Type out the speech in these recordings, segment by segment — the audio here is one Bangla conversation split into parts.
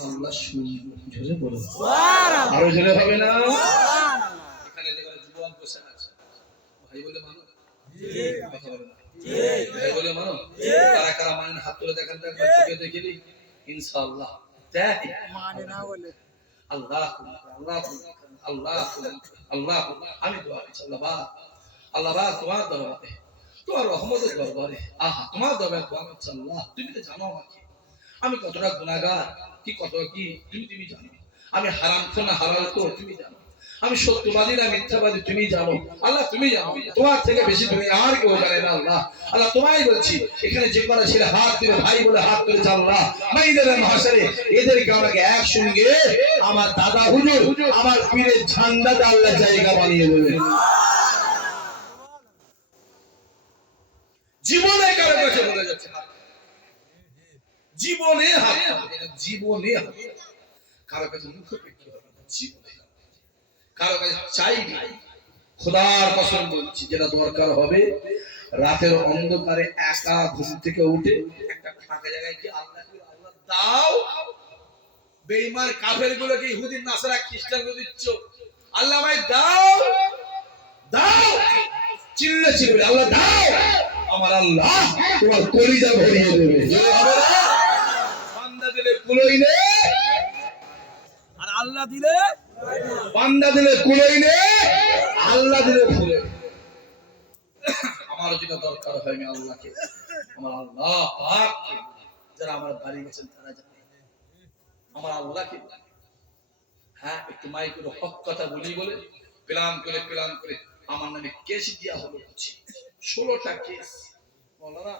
আল্লাহ শুনব। জোরে বলো। আরও জোরে হবে না? এখানে যেখানে যুবক বসে আছে ভাই বলে মানো? কথা বলে। না ভাই বলে মানো? কারা কারা মানেন হাত তুলে দেখেন তো একবার চোখে দেখিনি ইনশাআল্লাহ। দেখ। মানে না বলে। আল্লাহ আল্লাহ আল্লাহ আল্লাহ আমি দোয়া করছি আল্লাহ আল্লাহ তোমার দরবারে। তোমার রহমতের দরবারে। আহা তোমার দরবারে দোয়া করছি আল্লাহ। তুমি তো জানো আমাকে। আমি কতটা গুণাগার? কি কত কি? তুমি তুমি জানো। আমি হারাম খানা হালাল তো তুমি জানো। আমি সত্যবাদী না মিথ্যাবাদী তুমি জানো। আল্লাহ তুমি জানো। তোমার থেকে বেশি তুমি আর কেউ জানে না আল্লাহ। আল্লাহ তোমায় বলছি এখানে যে করা ছিল হাত তুলে ভাই বলে হাত তুলে আল্লাহ। মাইদের মহাশারে এদেরকে আমাকে একসঙ্গে আমার দাদা হুজুর আমার পীরের ঝান্ডা আল্লাহ জায়গা বানিয়ে দেবে। জীবনে কারও কাছে না জীবনে জীবনে কারও কাছে মুখপেক্ষী হবে জীবনে। কারও কাছে চাইবি খোদার কসম বলছি, যেটা দরকার হবে, রাতের অন্ধকারে একা ঘুম থেকে উঠে একটা ফাঁকা জায়গায় কি আল্লাহ আল্লাহ দাও। বেঈমান কাফের গুলোকে ইহুদিন, নাসারা খ্রিস্টান দিচ্ছ, আল্লাহ ভাই দাও। দাও। চিল্লে চিল্লে আল্লাহ দাও। আমার আল্লাহ তোমার কলিজা ভরিয়ে দেবে। নে। আর আল্লাহ দিলে? বান্দা দিলে কুলোই নে। আল্লাহ দিলে ফুলে। আমার যেটা দরকার হয় আমি আল্লাহকে, আমার আল্লাহ যারা আমার বাড়ি গেছেন, তারা জানে। আমার আল্লাহকে হ্যাঁ একটু মাইকের হক কথা বলি বলে প্ল্যান করে প্ল্যান করে আমার নামে কেস দেওয়া হলো ষোলোটা কেস। বলারা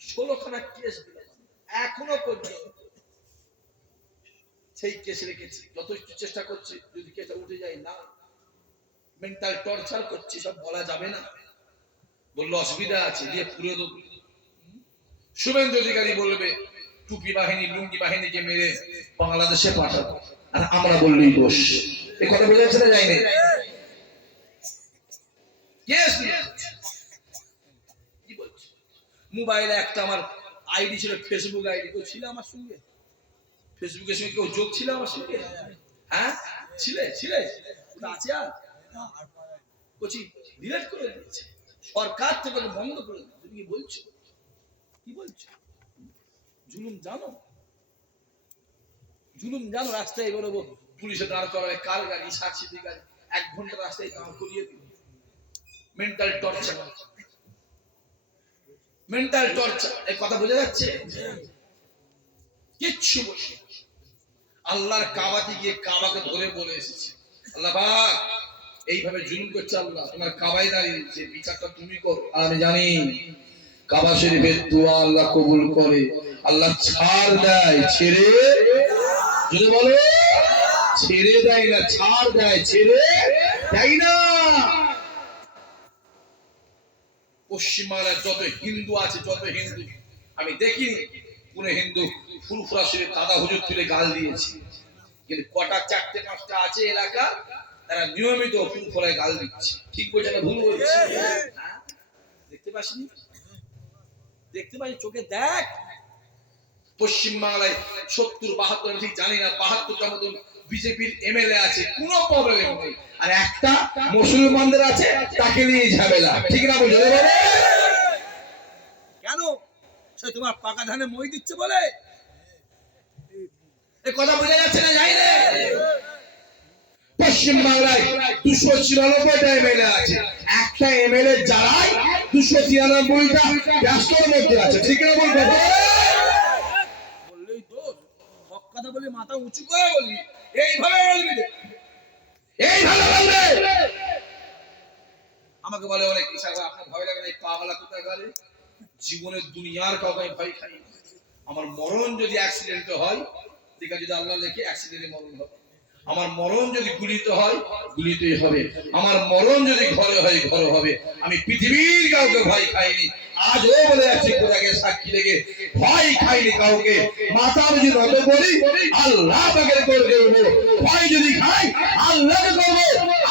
ষোলোখানা কেস এখনও পর্যন্ত। সেই কেস রেখেছি। যথেষ্ট চেষ্টা করছি, যদি কেসটা উঠে যায়, না। মেন্টাল টর্চার করছি, সব বলা যাবে না। বলল, অসুবিধা আছে দিয়ে পুরো দেবো। শুভেন্দু অধিকারী বলবে, টুপি বাহিনী, লুঙ্গি বাহিনীকে মেরে বাংলাদেশে পাঠাবো আর আমরা বললেই দোষ। এই কথা বোঝা যাচ্ছে না বলছো? মোবাইলে একটা আমার আইডি ছিল ফেসবুক আইডি। কেউ ছিল আমার সঙ্গে? ফেসবুকের সঙ্গে কেউ যোগ ছিল আমার সঙ্গে? হ্যাঁ? আছে আর? বলছি ডিলেট করে দিয়েছে। সরকার থেকে বন্ধ করে তুমি কি বলছো? কি বলছো? জুলুম জানো? জুলুম জানো? রাস্তায় বেরোবো পুলিশে দাঁড় করাবে কার গাড়ি সাক্ষী গাড়ি। এক ঘণ্টা রাস্তায় দাঁড় করিয়ে দিল মেন্টাল টর্চার মেন্টাল টর্চার এই কথা বোঝা যাচ্ছে? কিচ্ছু বসে আল্লাহর কাবাতে গিয়ে কাবাকে ধরে বলে এসেছে। আল্লাহ পাক, এইভাবে জুলুম করছে আল্লাহ। তোমার কাবায় দাঁড়িয়েছে বিচারটা তুমি করো। আর আমি জানি, কাবা শরীফের দোয়া আল্লাহ কবুল করে। আল্লাহ ছাড় দেয়, ছেড়ে যদি বলো। ছেড়ে দেয় না, ছাড় দেয়, ছেড়ে দেয় না। পশ্চিমবাংলার যত হিন্দু আছে, যত হিন্দু, আমি দেখিনি কোন হিন্দু ফুরফুরা শরীফ দাদা হুজুর তুলে গাল দিয়েছি। কিন্তু কটা চারটে পাঁচটা আছে এলাকা, তারা নিয়মিত ফুরফুরায় গাল দিচ্ছে। ঠিক বলছে না ভুল বলছে? হ্যাঁ? দেখতে পাসনি? দেখতে চোখে দেখ। পশ্চিম বাংলায় সত্তর, বাহাত্তর, আমি ঠিক জানি না মতন বিজেপির এমএলএ আছে, কোনো প্রবলেম নেই। আর একটা মুসলমানদের আছে, তাকে নিয়ে ঝামেলা। ঠিক না বাবা? কেন? সে তোমার পাকা ধানে মই দিচ্ছে বলে? এ কথা বোঝা যাচ্ছে না যাই রে। পশ্চিম বাংলায় দুশো এমএলএ আছে। একটা এমএলএ যারাই দুশো ব্যস্তর মধ্যে আছে। ঠিক না বলব বললেই দোষ কথা বলে মাথা উঁচু করে বলবি এইভাবে বলবি রে। বলবে। আমাকে বলে অনেক ইচ্ছা করে আপনার ভয় লাগে না এই পাগলা কোথায় গেলে জীবনের দুনিয়ার কাউকে আমি ভয় খাই আমার মরণ যদি অ্যাক্সিডেন্ট হয় দেখা যদি আল্লাহ লেখে অ্যাক্সিডেন্টে মরণ হবে। আমার মরণ যদি গুলিতে হয়, গুলিতেই হবে। আমার মরণ যদি ঘরে হয় ঘরে হবে। আমি পৃথিবীর কাউকে ভয় খাইনি। আজও বলে যাচ্ছি কোথাকে সাক্ষী লেগে ভয় খাইনি কাউকে। মাথা যদি নত করি, আল্লাহ পাকের করে ভয় যদি খাই, আল্লাহকে করব।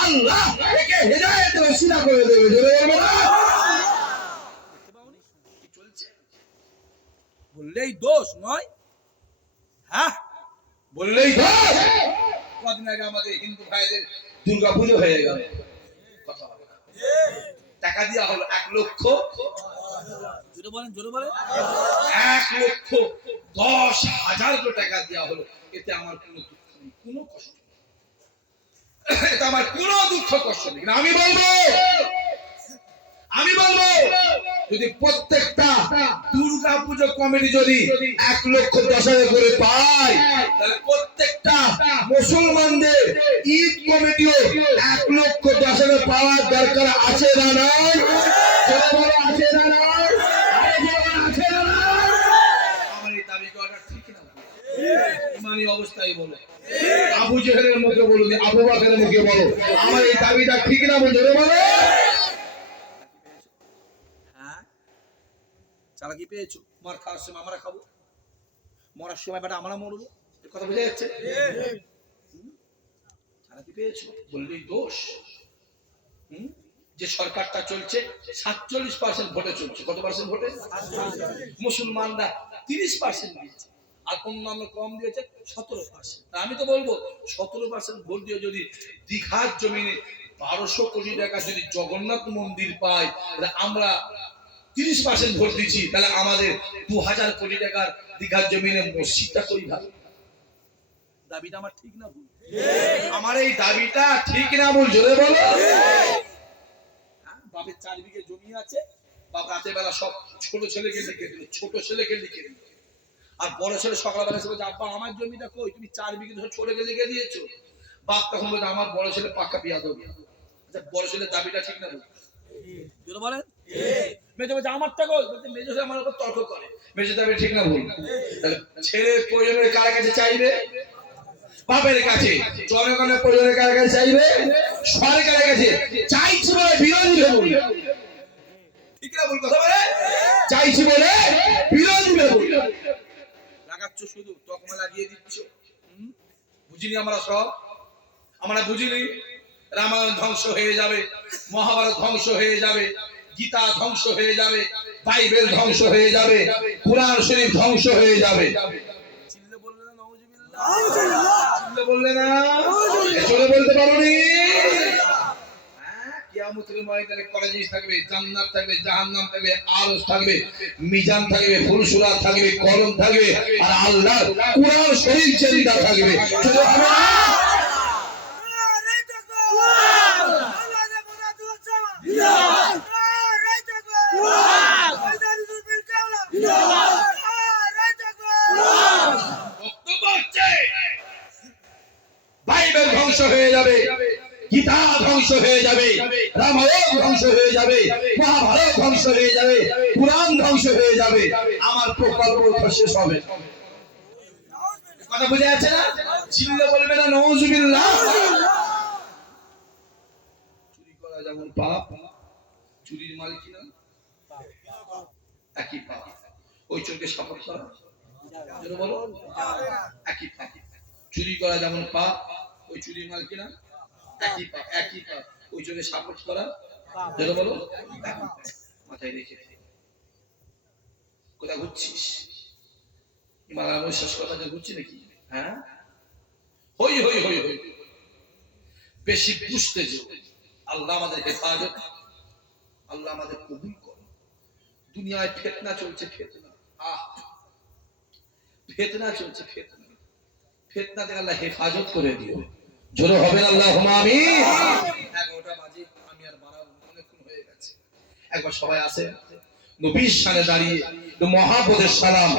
আল্লাহ একে হেদায়েত রসিদা করে দেবে। জোরে বলব না? বললেই দোষ নয়। হ্যাঁ? বললেই তো কদিন আগে আমাদের হিন্দু ভাইদের দুর্গা পুজো হয়ে গেল। টাকা দেওয়া হলো এক লক্ষ। জোরে বলেন জোরে বলেন। এক লক্ষ দশ হাজার টাকা দেওয়া হলো। এতে আমার কোনো দুঃখ নেই কোনো কষ্ট নেই। এতে আমার কোনো দুঃখ কষ্ট নেই। আমি বলব আমি বলব যদি প্রত্যেকটা দুর্গা পুজো কমিটি যদি এক লক্ষ দশ হাজার করে পায় তাহলে প্রত্যেকটা মুসলমানদের ঈদ কমিটিও এক লক্ষ দশ হাজার পাওয়ার দরকার আছে না বলো, আছে না অবস্থায় বলো। আবু জেহেলের মুখে বলো আবু বাকের মুখে বলো। আমার এই দাবিটা ঠিক না বলো বলো। চালাকি পেয়েছ? মার খাওয়ার সময় আমরা খাব। মরার সময় বেটা আমরা মরবো। কথা বুঝে যাচ্ছে? পেয়েছ? বললেই দোষ? যে সরকারটা চলছে, সাতচল্লিশ পার্সেন্ট ভোটে চলছে। কত পার্সেন্ট ভোটে? মুসলমানরা তিরিশ পার্সেন্ট দিয়েছে। আর অন্যান্য কম দিয়েছে সতেরো পার্সেন্ট আমি তো বলব, সতেরো পার্সেন্ট ভোট দিয়ে যদি দীঘার জমিনে বারোশো কোটি টাকা যদি জগন্নাথ মন্দির তাহলে আমরা তিরিশ পার্সেন্ট ভোট দিচ্ছি তাহলে আমাদের দু হাজার কোটি টাকার দীঘার জমিনে মসজিদটা করি ভালো দাবিটা আমার ঠিক না ভুল? আমার এই দাবিটা ঠিক না বল জোরে বলো। হ্যাঁ, বাপের চার বিঘে জমি আছে বাপ রাতের বেলা সব ছোট ছেলেকে লিখে দিল ছোট ছেলেকে লিখে দিল আর বড় ছেলে সকালবেলা এসে আব্বা আমার জমিটা কই? তুমি চার বিঘে ধরে ছোটকে লিখে দিয়েছ। বাপ তখন বলছে আমার বড় ছেলে পাক্কা বিয়া দেবে আচ্ছা বড় ছেলের দাবিটা ঠিক না বল? বলেন। মেজো বলছে, আমারটা কই বলছে, মেজো আমার উপর তর্ক করে। মেজো দাবি ঠিক না ভুল। তাহলে ছেলের প্রয়োজনের কার কাছে চাইবে? বাপের কাছে। জনগণের প্রয়োজনের কার কাছে চাইবে? সরকারের কাছে। চাইছি বলে বিরোধী বলবে ঠিক না ভুল কথা বলে? চাইছি বলে বিরোধী বলবে লাগাচ্ছ শুধু, তকমা লাগিয়ে দিচ্ছ? বুঝিনি আমরা সব? আমরা বুঝিনি। রামায়ণ ধ্বংস হয়ে যাবে, মহাভারত ধ্বংস হয়ে যাবে। গীতা ধ্বংস হয়ে যাবে বাইবেল ধ্বংস হয়ে যাবে কোরআন শরীফ ধ্বংস হয়ে যাবে। বললে না চলে বলতে হ্যাঁ, কিয়ামতের ময়দানে কলেজিস থাকবে জান্নাত থাকবে জাহান্নাম থাকবে আরশ থাকবে মিজান থাকবে ফুলসুরা থাকবে কলম থাকবে আর আল্লাহ কোরআন শরীফ চিন্তা থাকবে। শুধু না বক্তব্য হচ্ছে বাইবেল ধ্বংস হয়ে যাবে গীতা ধ্বংস হয়ে যাবে, রামায়ণ ধ্বংস হয়ে যাবে, মহাভারত ধ্বংস হয়ে যাবে ধ্বংস হয়ে যাবে। আমার প্রকল্প শেষ হবে। কথা বুঝে না? বলবে না, নওজুবিল্লাহ। চুরি করা যেমন পাপ, চুরির একই পাপ। ওই করা? চুরি করা যেমন পাপ, ওই চুরির মাল কিনা একই কথা যে হ্যাঁ? বেশি বুঝতে আল্লাহ আমাদের হেফাজত। আল্লাহ আমাদের কবুল করে। দুনিয়ায় ফেতনা চলছে, ফেতনা। আহ ফেতনা চলছে, ফেতনা। ফেতনা থেকে আল্লাহ হেফাজত করে দিও। হবে না আল্লাহ আমি একবার সবাই আছে নবীর সামনে দাঁড়িয়ে মহাপদের সালাম।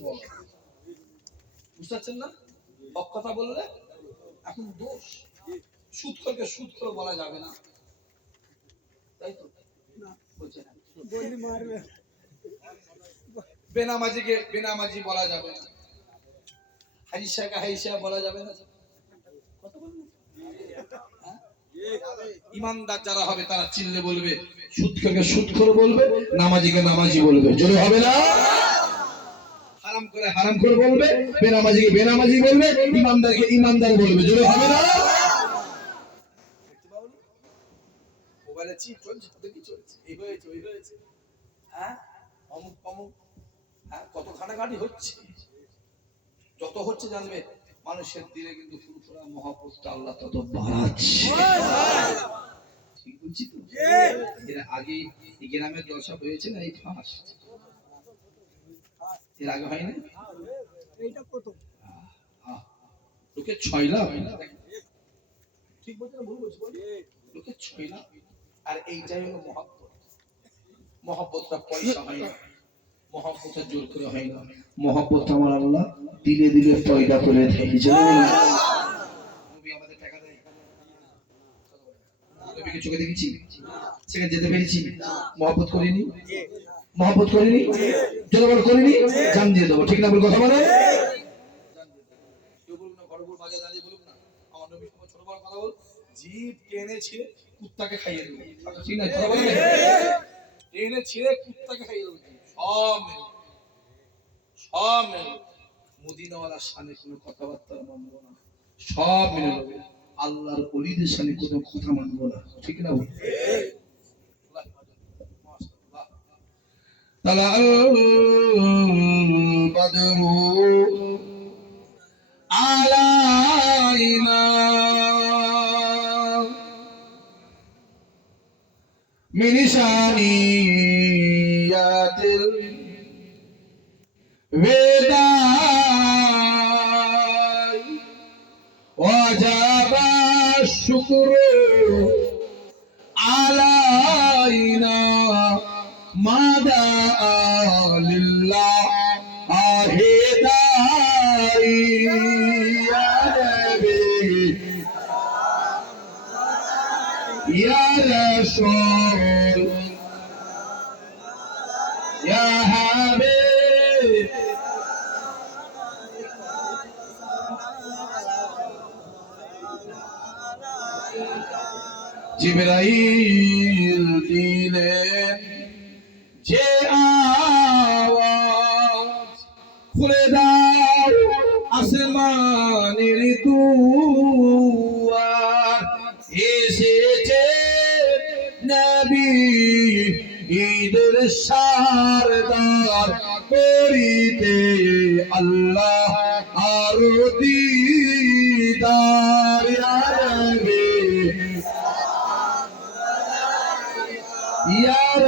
দোষ বুঝতে পারছেন না? হক কথা বললে এখন দোষ। সুদ করকে সুদ করে বলা যাবে না। তাই তো? বেনামাজিকে বেনামাজি বলা যাবে না। হাইসাকে হাইসা বলা যাবে না। হ্যাঁ? ইমানদার যারা হবে তারা চিনলে বলবে সুদখোরকে সুদখোর বলবে নামাজিকে নামাজি বলবে। জোরে হবে না? হারাম করে হারাম করে বলবে বেনামাজিকে বেনামাজি বলবে ইমানদারকে ইমানদার বলবে। জোরে হবে না? দেখতে পাও না? মোবাইলে চিপ চলছে তাতে কি চলছে। এই হয়েছে ওই হয়েছে। হ্যাঁ? অমুক অমুক। হ্যাঁ? কত ঘাটাঘাটি হচ্ছে। যত হচ্ছে জানবে মানুষের দিলে কিন্তু ফুরফুরা মহাপুরটা আল্লাহ তত বাড়াচ্ছে। ঠিক বলছি তো? এর আগে এই গ্রামে জলসা হয়েছে না এই এর আগে হয় না আহ, লোকে ছয় লাখ ঠিক বলছে ভুল বলছি লোকে ছয় লাখ আর এইটাই হলো মহাব্বত। মহাব্বতটা পয়সা হয় না। মহাব্বতটা জোর করে হয় না। মহাব্বত আমার আল্লাহ দিলে দিলে পয়দা করে দেয়। আমাদের টাকা চোখে দেখেছি? সেখানে যেতে পেরেছি? মহব্বত করিনি? মহব্বত করিনি? জনগণ করিনি? জান দিয়ে দেবো ঠিক না বল কথা বলে? কেউ বলুক না বড় বড় বাজার দাঁড়িয়ে বলুক না। আমার নবী সময় ছোট বড় কথা টেনে ছিঁড়ে কুত্তাকে খাইয়ে দেবো। ঠিক না কথা বলে? টেনে ছিঁড়ে কুত্তাকে খাইয়ে দেবো। সব সব মদিনাওয়ালার সামনে কোনো কথাবার্তা মানবো না। সব মেনে নেবে। আল্লাহর অলিদের সামনে কোনো কথা মানবো না। ঠিক না بدر علينا من شانيات الوداع وجاب الشكر رسول يا حبيب জিবরাইল দিলেন যে আওয়াজ খুলে দাও আসমানের দুয়ার ঈদের সারদার করিতে আল্লাহ আর দিদার ইয়ার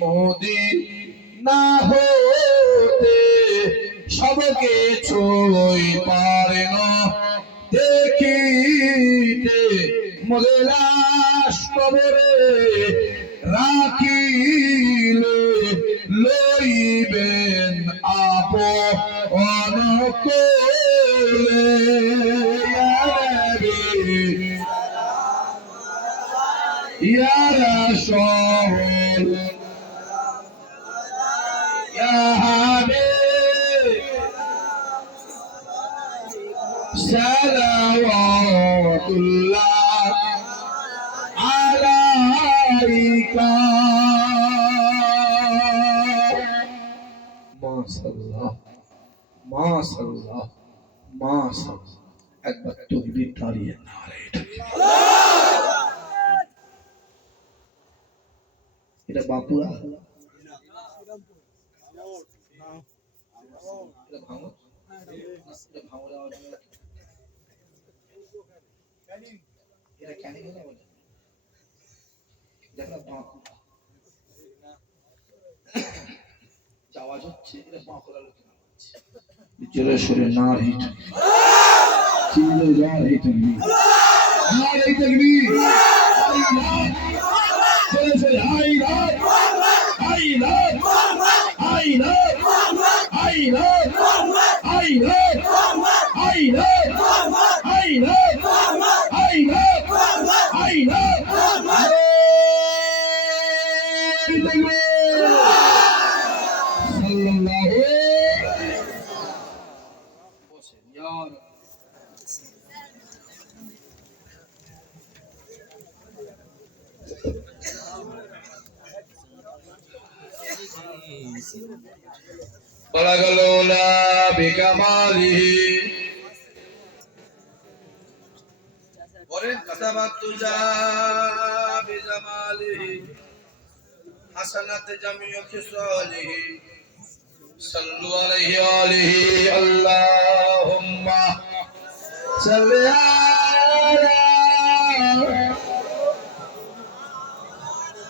মোদিন না হতে সব কিছুই পারেন দেখিতে মোদের কবরে রাখি صلوات الله عليك ما شاء الله ما شاء الله ما شاء الله একবার তকবীর দাঁড়িয়ে না এটা বাঁকুড়া। এটা এটা বাঁকুড়া লোকের আওয়াজ জোরেশ্বরে নার হিট চিল্লো যার হিট হাই। بلغ الأولى بكماله وانكتب التجا بجماله حسنت جميع خصاله صلوا عليه وآله اللهم صل على